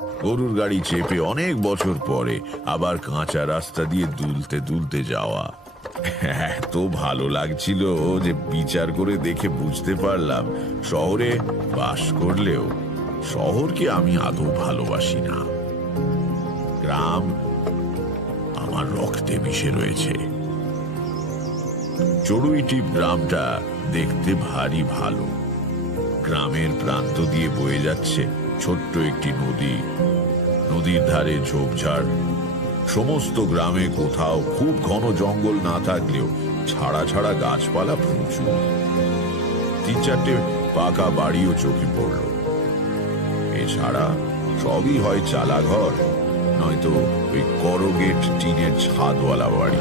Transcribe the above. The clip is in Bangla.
গরুর গাড়ি চেপে অনেক বছর পরে আবার কাঁচা রাস্তা দিয়ে দুলতে দুলতে যাওয়া এত ভালো লাগছিল যে বিচার করে দেখে বুঝতে পারলাম শহরে বাস করলেও শহরকে আমি আদৌ ভালোবাসি না। গ্রাম আমার রক্তে মিশে রয়েছে। চড়ুইটিপ গ্রামটা দেখতে ভারী ভালো। গ্রামের প্রান্ত দিয়ে বয়ে যাচ্ছে ছোট্ট একটি নদী। নদীর ধারে ঝোপঝাড়। সমস্ত গ্রামে কোথাও খুব ঘন জঙ্গল না থাকলেও ছাড়া ছাড়া গাছপালা প্রচুর। 3-4টে পাকা বাড়িও চোখে পড়ল। এছাড়া সবই হয় চালা ঘর, নয়তো ওই করগেট টিনের ছাদওয়ালা বাড়ি।